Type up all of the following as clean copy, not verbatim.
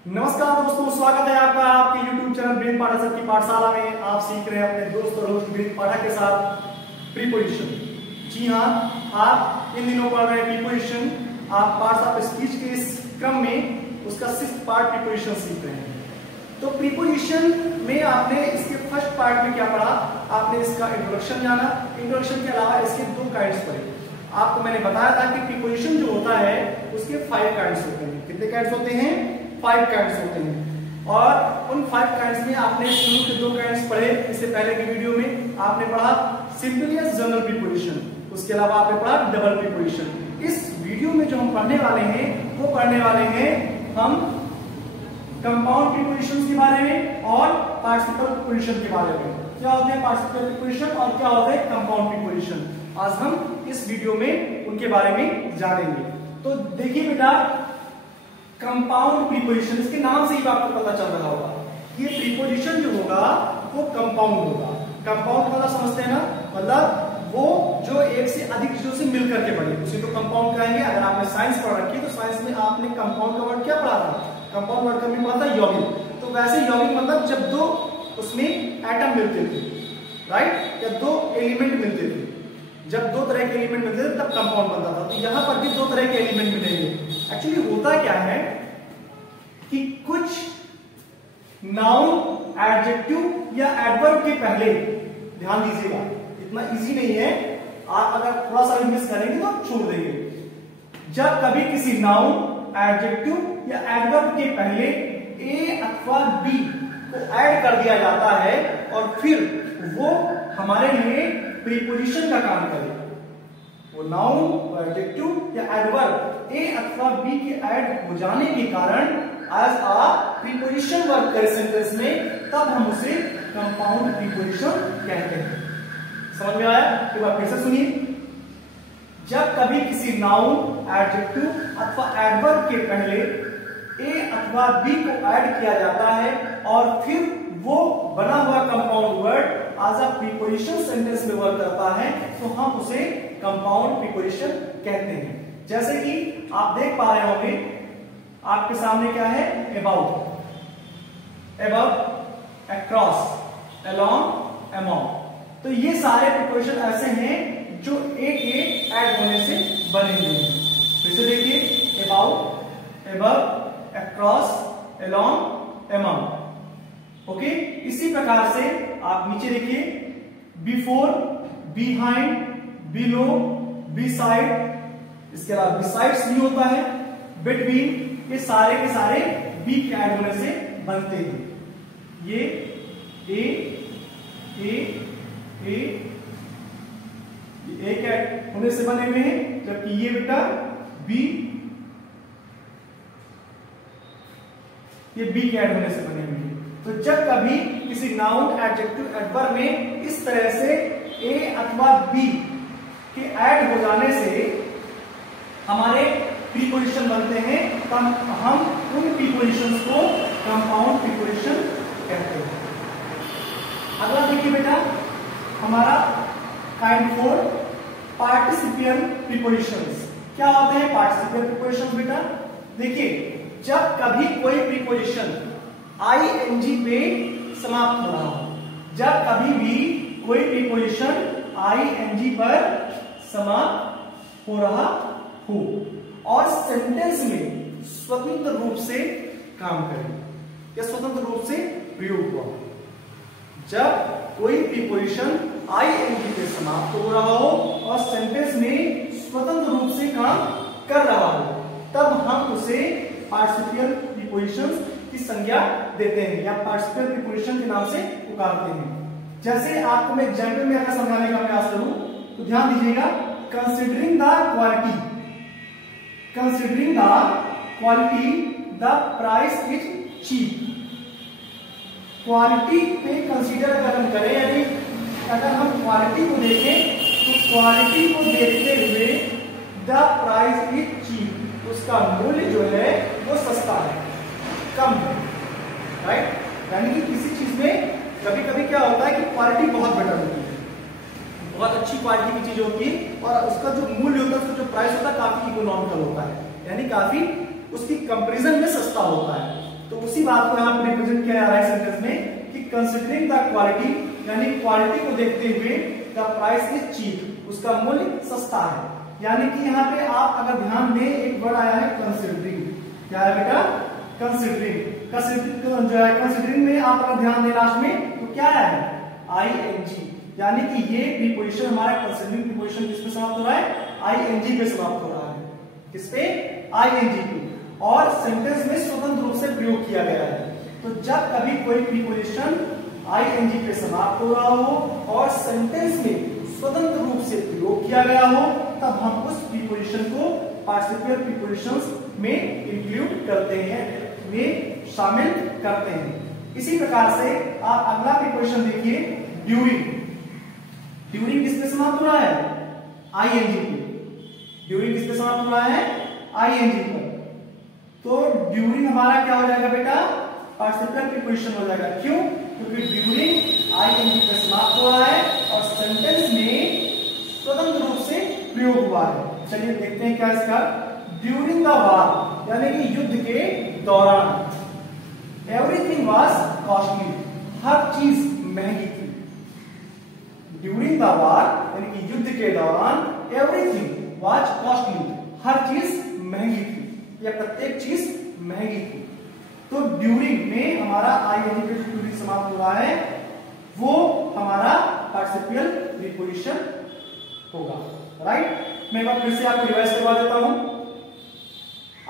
नमस्कार दोस्तों, स्वागत है आपका आपके YouTube चैनल ब्रेन पाठक की पाठशाला में। आप सीख रहे हैं अपने दोस्त और होस्ट ब्रेन पाठक के साथ प्रीपोजिशन। जी हाँ, आप इन दिनों पढ़ रहे हैं प्रीपोजिशन। आप पार्ट्स ऑफ स्पीच के इस क्रम में उसका 6th पार्ट प्रीपोजिशन सीख रहे हैं। तो प्रीपोजिशन में आपने इसके फर्स्ट पार्ट में क्या पढ़ा? आपने इसका इंट्रोडक्शन जाना। इंट्रोडक्शन के अलावा इसके 2 काइंड्स पढ़े। आपको मैंने बताया था कि प्रीपोजिशन जो होता है उसके 5 काइंड्स होते हैं। कितने काइंड्स होते हैं? 5 काइंड्स होते हैं। और उन 5 काइंड्स में आपने शुरू के 2 काइंड्स पढ़े। इससे पहले की वीडियो में आपने पढ़ा सिंपल या जनरल प्रीपोजिशन, उसके अलावा आपने पढ़ा डबल प्रीपोजिशन। इस वीडियो में जो हम पढ़ने वाले हैं वो पढ़ने वाले हैं हम कंपाउंड प्रीपोजिशन के बारे में और पार्टिसिपल प्रीपोजिशन के बारे में। क्या होते हैं पार्टिसिपल प्रीपोजिशन और क्या होते हैं कंपाउंड प्रीपोजिशन, आज हम इस वीडियो में उनके बारे में जानेंगे। तो देखिए बेटा, कंपाउंड प्रीपोजिशन, इसके नाम से ही आपको पता चल रहा होगा ये प्रीपोजिशन जो होगा वो कंपाउंड होगा। कंपाउंड मतलब समझते हैं ना, मतलब वो जो एक से अधिक चीजों से मिलकर के बने, उसी को कंपाउंड कहेंगे। अगर आपने साइंस पढ़ रखी है तो साइंस में आपने कंपाउंड का वर्ड क्या पढ़ा था? कंपाउंड वर्ड का भी पढ़ा था यौगिक। तो वैसे यौगिक मतलब जब 2 उसमें एटम मिलते थे, राइट, या 2 एलिमेंट मिलते थे। जब 2 तरह के एलिमेंट मिलते थे तब कंपाउंड बनता था। तो यहां पर भी 2 तरह के एलिमेंट मिलेंगे। एक्चुअली होता क्या है कि कुछ नाउन एडजेक्टिव या एडवर्ब के पहले, ध्यान दीजिएगा, इतना इजी नहीं है, आप अगर थोड़ा सा भी मिस करेंगे तो आप छोड़ देंगे। जब कभी किसी नाउन एडजेक्टिव या एडवर्ब के पहले ए अथवा बी को ऐड कर दिया जाता है और फिर वो हमारे लिए प्रीपोजिशन का काम करे। वो नाउन, एडजेक्टिव या एडवर्ब ए अथवा बी के ऐड हो जाने के कारण एज अ प्रीपोजिशन वर्क करे सेंटेंस में, तब हम उसे कंपाउंड प्रीपोजिशन कहते हैं। समझ में आया? एक बार फिर से सुनिए। जब कभी किसी नाउन, एडजेक्टिव अथवा एडवर्ब के पहले ए अथवा बी को ऐड किया जाता है और फिर वो बना हुआ compound word as a preposition sentence में वर्क करता है, तो हम उसे कंपाउंड प्रीपोजिशन कहते हैं। जैसे कि आप देख पा रहे होंगे, आपके सामने क्या है? About, above, across, along, among. तो ये सारे प्रीपोजिशन ऐसे हैं जो एक ऐड होने से बने हुए हैं। फिर से देखिए, about, above, across, along, among. Okay, इसी प्रकार से आप नीचे देखिए, बिफोर, बिहाइंड, बिलो, बिसाइड, इसके अलावा बिसाइड्स भी होता है, बिटवीन, ये सारे के सारे बी के ऐड होने से बनते हैं। ये एक ऐड होने से बने हुए हैं, जबकि ये बेटा बी, ये बी के ऐड होने से बने हुए हैं। तो जब कभी किसी नाउन, एडजेक्टिव, एडवर्ब में इस तरह से ए अथवा बी के ऐड हो जाने से हमारे प्रीपोजिशन बनते हैं, तब हम उन प्रीपोजिशंस को कंपाउंड प्रीपोजिशन कहते हैं। अगला देखिए बेटा, हमारा काइंड 4 पार्टिसिपियल प्रीपोजिशंस। क्या होते हैं पार्टिसिपियल प्रीपोजिशंस बेटा? देखिए, जब कभी कोई प्रीपोजिशन आईएनजी पे समाप्त हो रहा हो, जब कभी भी कोई प्रीपोजिशन आईएनजी पर समाप्त हो रहा हो और सेंटेंस में स्वतंत्र रूप से काम करे या स्वतंत्र रूप से प्रयोग हुआ, जब कोई प्रीपोजिशन आईएनजी पे समाप्त हो रहा हो और सेंटेंस में स्वतंत्र रूप से काम कर रहा हो, तब हम उसे पार्टिसिपियल प्रीपोजिशंस की संज्ञा देते हैं या पार्टिसिपियल प्रीपोजिशन के नाम से पुकारते हैं। जैसे आपको मैं एग्जाम्पल में अगर समझाने का प्रयास करूं तो ध्यान दीजिएगा, considering the quality, considering the quality the price is cheap. Quality पे कंसीडर अगर हम करें, यानी अगर हम क्वालिटी को देखें तो क्वालिटी को देखते हुए द प्राइस इज चीप, उसका मूल्य जो है वो सस्ता है, कम है, राइट। यानी कि किसी चीज में कभी कभी क्या होता है कि क्वालिटी बहुत बेटर होती है, बहुत अच्छी क्वालिटी की चीज होती है और उसका जो मूल्य होता है, उसका जो प्राइस होता है काफी इकोनॉमिकल होता है, यानी काफी उसकी कंपैरिजन में सस्ता होता है। तो उसी बात को यहाँ पर रिप्रेजेंट किया जा रहा है सेंटेंस में कि कंसिडरिंग द क्वालिटी, यानी क्वालिटी को देखते हुए द प्राइस इज चीप, उसका मूल्य सस्ता है। यानी कि यहाँ पे आप अगर ध्यान दें एक वर्ड आया है कंसिडरिंग, क्या है बेटा? कंसिडरिंग। जो है कंसिडरिंग में आप अगर ध्यान दें लास्ट में तो क्या है? आईएनजी, यानी कि ये प्रीपोजिशन हमारा कंसिडरिंग प्रीपोजिशन किस पे समाप्त हो रहा है? आईएनजी पे समाप्त हो रहा है। किस पे? आईएनजी पे। और सेंटेंस में स्वतंत्र रूप से प्रयोग किया गया है। तो जब कभी कोई प्रीपोजिशन आईएनजी पे समाप्त हो रहा हो और सेंटेंस में स्वतंत्र रूप से प्रयोग किया गया हो, तब हम उस प्रीपोजिशन को पार्टिसिपल प्रीपोजिशंस में इंक्लूड करते हैं, में शामिल करते हैं। इसी प्रकार से आप अगला प्रीपोजिशन देखिए, ड्यूरिंग। ड्यूरिंग किस पे समाप्त हो रहा है? आईएनजी पे। ड्यूरिंग किस पे समाप्त हो रहा है? आईएनजी पर। तो ड्यूरिंग हमारा क्या हो जाएगा बेटा? पार्टिसिपल प्रीपोजिशन हो जाएगा। क्यों? क्योंकि ड्यूरिंग आईएनजी पे समाप्त हो रहा है और सेंटेंस में स्वतंत्र रूप से प्रयोग हुआ है। चलिए देखते हैं क्या इसका। ड्यूरिंग द वार, यानी कि युद्ध के दौरान, एवरीथिंग वाज कॉस्टली, हर चीज महंगी थी। ड्यूरिंग द वार यानी कि युद्ध के दौरान एवरीथिंग वाज कॉस्टली, हर चीज महंगी थी या प्रत्येक चीज महंगी थी। तो ड्यूरिंग में हमारा आईएनजी पे ड्यूरिंग समाप्त हो रहा है, वो हमारा पार्टिसिपल प्रीपोजिशन होगा। राइट? मैं एक बार फिर से आपको रिवाइज करवा देता हूं।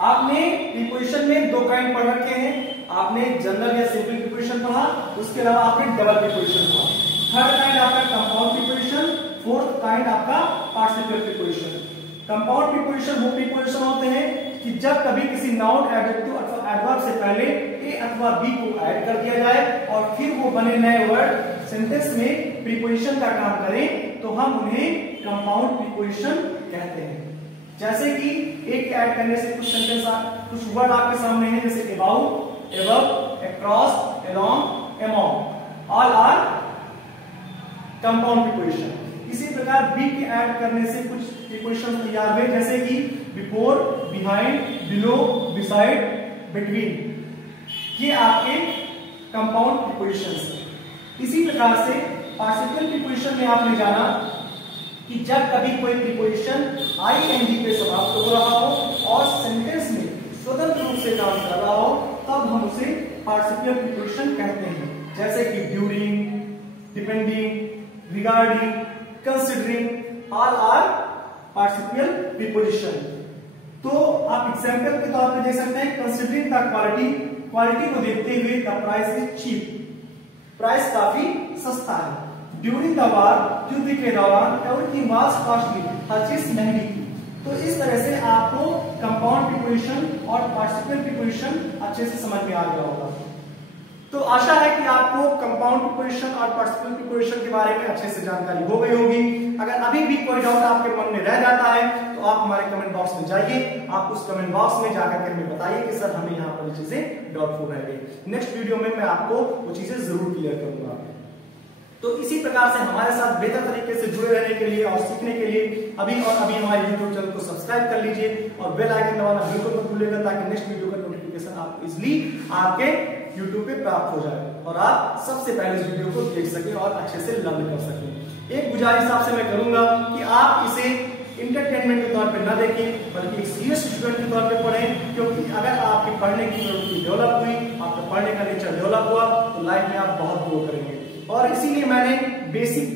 आपने प्रीपोजिशन में दो काइंड पढ़ रखे हैं। आपने जनरल या सिंपल प्रीपोजिशन पढ़ा, उसके अलावा आपने डबल प्रीपोजिशन पढ़ा। थर्ड काइंड आपका कंपाउंड प्रीपोजिशन, फोर्थ काइंड आपका पार्टिसिपल प्रीपोजिशन। कंपाउंड प्रीपोजिशन वो प्रीपोजिशन होते हैं कि जब कभी किसी नाउन, एडजेक्टिव अथवा एडवर्ब से पहले ए अथवा बी को ऐड कर दिया जाए और फिर वो बने नए वर्ड सेंटेंस में प्रीपोजिशन का काम करें, तो हम उन्हें कंपाउंड प्रीपोजिशन कहते हैं। जैसे कि एक ऐड करने से कुछ सेंटेंस कुछ वर्ड आपके सामने हैं, जैसे about, above, across, along, among, all are compound preposition. इसी प्रकार बी के ऐड करने से कुछ प्रीपोजिशन तैयार हुए, जैसे कि before, behind, below, beside, between. ये आपके कंपाउंड प्रीपोजिशंस हैं। इसी प्रकार से पार्टिसिपल प्रीपोजिशन में आपने जाना कि जब कभी कोई प्रीपोजिशन आईएनजी पे समाप्त हो रहा हो और सेंटेंस में स्वतंत्र रूप से काम कर रहा हो, तब हम उसे पार्टिसिपल प्रीपोजिशन कहते हैं। जैसे कि during, depending, regarding, considering, all are participle preposition. तो आप एग्जांपल के तौर पे देख सकते हैं, कंसिडरिंग द क्वालिटी, क्वालिटी को देखते हुए the price is cheap, price काफी सस्ता है। ड्यूरिंग द वार, युद्ध के दौरान, एवरीथिंग वाज कॉस्टली, हर चीज महंगी थी। तो इस तरह से आपको कंपाउंड प्रीपोजिशन और पार्टिसिपल प्रीपोजिशन अच्छे से समझ में आ गया होगा। तो आशा है कि आपको कंपाउंड प्रीपोजिशन और पार्टिसिपल प्रीपोजिशन के बारे में अच्छे से जानकारी हो गई होगी। अगर अभी भी कोई डाउट आपके मन में रह जाता है तो आप हमारे कमेंट बॉक्स में जाइए, आप उस कमेंट बॉक्स में जाकर के हमें बताइए कि सर हमें यहाँ पर चीजें डाउटफुल रह गई। नेक्स्ट वीडियो में मैं आपको वो चीजें जरूर क्लियर करूंगा। तो इसी प्रकार से हमारे साथ बेहतर तरीके से जुड़े रहने के लिए और सीखने के लिए अभी हमारे YouTube चैनल को सब्सक्राइब कर लीजिए और बेल आइकन दबाना बिल्कुल मत भूलिएगा, ताकि नेक्स्ट वीडियो का नोटिफिकेशन आपको इजीली आपके YouTube पे प्राप्त हो जाए और आप सबसे पहले इस वीडियो को देख सके और अच्छे से लर्न कर सके। एक गुजारिश आपसे मैं करूंगा कि आप इसे इंटरटेनमेंट के तौर पे न देखें, बल्कि एक सीरियस स्टूडेंट के तौर पे पढ़ें, क्योंकि अगर आपके पढ़ने की प्रवृत्ति डेवलप हुई, आपका पढ़ने का नेचर डेवलप हुआ, तो लाइफ में आप बहुत ग्रो करेंगे। और इसीलिए मैंने बेसिक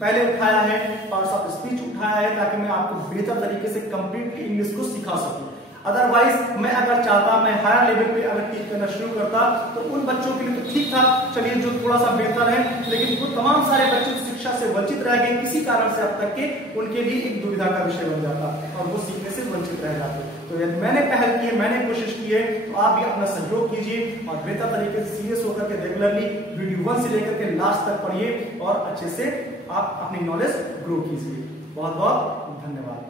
पहले उठाया है, पार्ट्स ऑफ स्पीच उठाया है, ताकि मैं आपको बेहतर तरीके से कंप्लीटली इंग्लिश को सिखा सकूं। अदरवाइज मैं अगर चाहता, मैं हायर लेवल पे अगर टीच करना शुरू करता, तो उन बच्चों के लिए तो ठीक था, चलिए जो थोड़ा सा बेहतर है, लेकिन वो तमाम सारे बच्चे शिक्षा से वंचित रह गए किसी कारण से अब तक के, उनके लिए एक दुविधा का विषय बन जाता और वो सीखने से वंचित रह जाते। तो यदि मैंने पहल की है, मैंने कोशिश की है, तो आप भी अपना सहयोग कीजिए और बेहतर तरीके से सीरियस होकर के रेगुलरली वीडियो 1 से लेकर के लास्ट तक पढ़िए और अच्छे से आप अपनी नॉलेज ग्रो कीजिए। बहुत बहुत धन्यवाद।